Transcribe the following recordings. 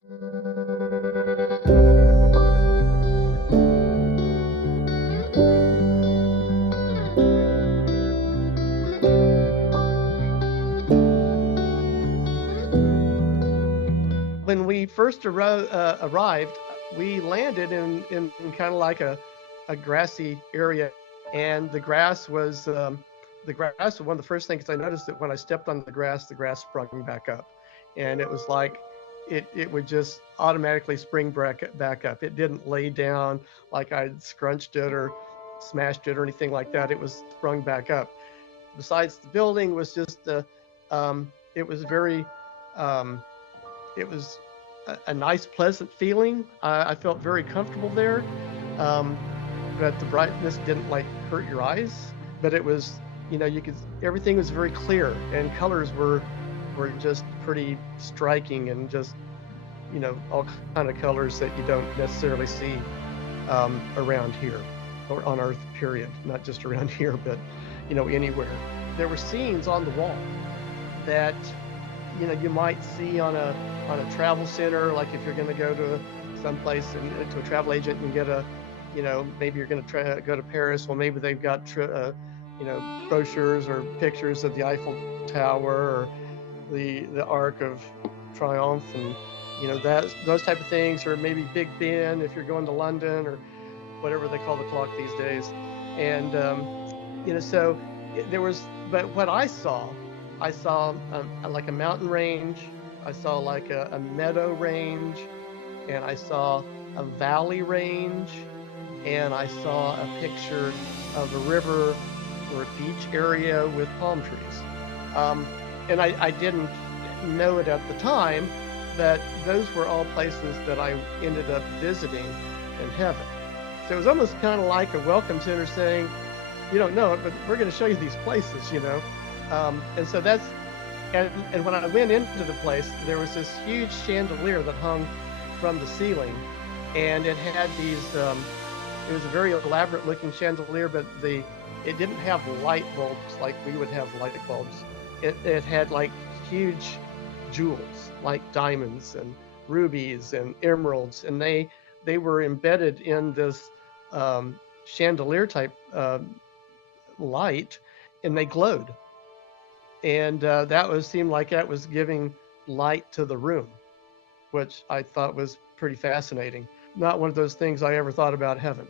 When we first arrived, we landed in kind of like a grassy area, and the grass was one of the first things I noticed, that when I stepped on the grass sprung back up, and it was like it would just automatically spring back up. It didn't lay down like I'd scrunched it or smashed it or anything like that. It was sprung back up. Besides, the building was just it was very it was a nice, pleasant feeling. I felt very comfortable there, um, but the brightness didn't like hurt your eyes. But it was, you could, everything was very clear, and colors were just pretty striking, and just, all kind of colors that you don't necessarily see around here or on Earth. Period. Not just around here, but anywhere. There were scenes on the wall that you might see on a travel center, like if you're going to go to some place and to a travel agent and get a, maybe you're going to go to Paris. Well, maybe they've got brochures or pictures of the Eiffel Tower or the Arc of Triomphe, and that those type of things, or maybe Big Ben if you're going to London, or whatever they call the clock these days. And so there was, but what I saw like a mountain range, I saw like a meadow range, and I saw a valley range, and I saw a picture of a river or a beach area with palm trees. And I didn't know it at the time, that those were all places that I ended up visiting in heaven. So it was almost kind of like a welcome center saying, you don't know it, but we're going to show you these places, and so that's, and when I went into the place, there was this huge chandelier that hung from the ceiling, and it had these, it was a very elaborate looking chandelier, but it didn't have light bulbs like we would have light bulbs. It had like huge jewels, like diamonds and rubies and emeralds, and they were embedded in this chandelier type light, and they glowed. And seemed like that was giving light to the room, which I thought was pretty fascinating. Not one of those things I ever thought about heaven.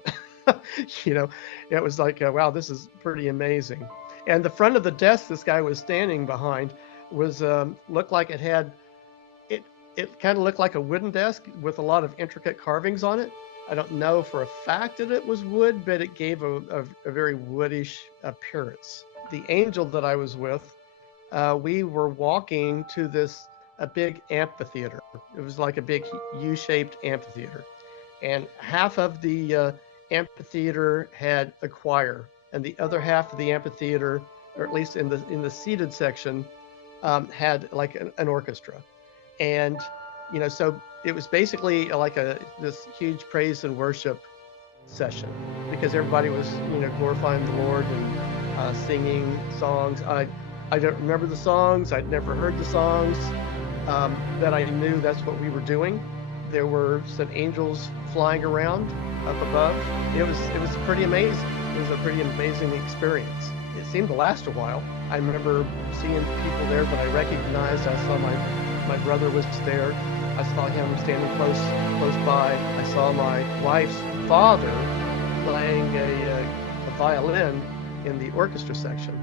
you know, it was like, wow, this is pretty amazing. And the front of the desk this guy was standing behind was looked like it had it. It kind of looked like a wooden desk with a lot of intricate carvings on it. I don't know for a fact that it was wood, but it gave a very woodish appearance. The angel that I was with, we were walking to a big amphitheater. It was like a big U-shaped amphitheater, and half of the amphitheater had a choir, and the other half of the amphitheater, or at least in the seated section, had like an orchestra. And so it was basically like this huge praise and worship session, because everybody was glorifying the Lord and singing songs. I don't remember the songs. I'd never heard the songs, but I knew that's what we were doing. There were some angels flying around up above. It was pretty amazing. It was a pretty amazing experience. It seemed to last a while. I remember seeing people there that I recognized. I saw my brother was there. I saw him standing close by. I saw my wife's father playing a violin in the orchestra section,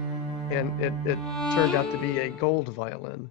and it turned out to be a gold violin.